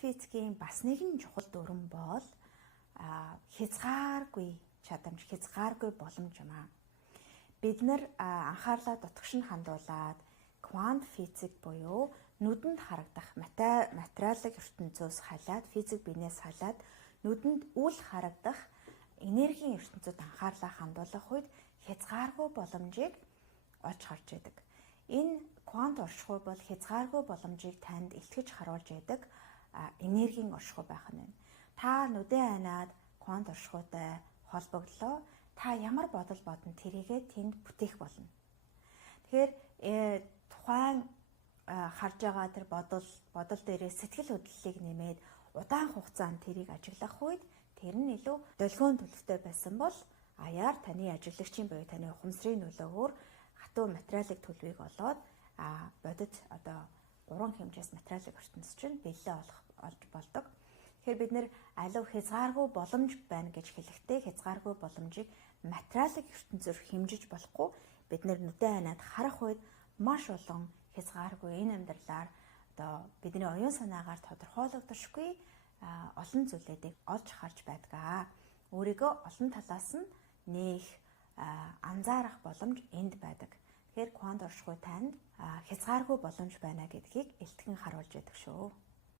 физикийн бас нэгэн чухал дүрэн бол хязгааргүй чадамж, хязгааргүй боломж юм аа. Бид нар анхаарлаа дутагш нь хандуулаад квант физик буюу нүдэнд харагдах материалын ертөнцөөс халаад, физик биенээс халаад нүдэнд үл харагдах энергийн ертөнцид анхаарлаа хандуулах үед хязгааргүй боломжийг олж харж байдаг. Энэ квант оршихуй бол хязгааргүй боломжийг танд илтгэж харуулж яадаг энергийн оршихуй байх нь. Та нүдэн айнаад квант оршихуйтай холбогдлоо, та ямар бодол бодно тэрийгээ тэнд бүтээх болно. Тэгэхээр тухайн харж байгаа тэр бодол дээрээ сэтгэл хөдлөлийг нэмээд удаан хугацаанд тэрийг ажиглах үед тэр нь илүү долгион төлөвтэй байсан бол аяар таны ажиглагчийн буюу таны ухамсарын нөлөөгөөр хатуу материалын төлөвийг олоод бодит одоо 3 хэмжээс материалын ертөнцийн чинь бэлээ олж болдог. Тэгэхээр бид нэр аливаа хязгааргүй боломж байна гэж хэлэхдээ хязгааргүй боломжийг материалын ертөнцөөр хэмжиж болохгүй. Бид нэр нүдэн айнаад харах үед маш олон хязгааргүй энэ амьдралаар одоо бидний оюун санаагаар тодорхойлогдошгүй олон зүйлүүдийг олж харж байдаг. Өөрийгөө олон талаас нь нээх анзаарах боломж энд байдаг. Тэгэхээр квант оршихуй танд хязгааргүй боломж байна гэдгийг илтгэн харуулж байдаг шүү.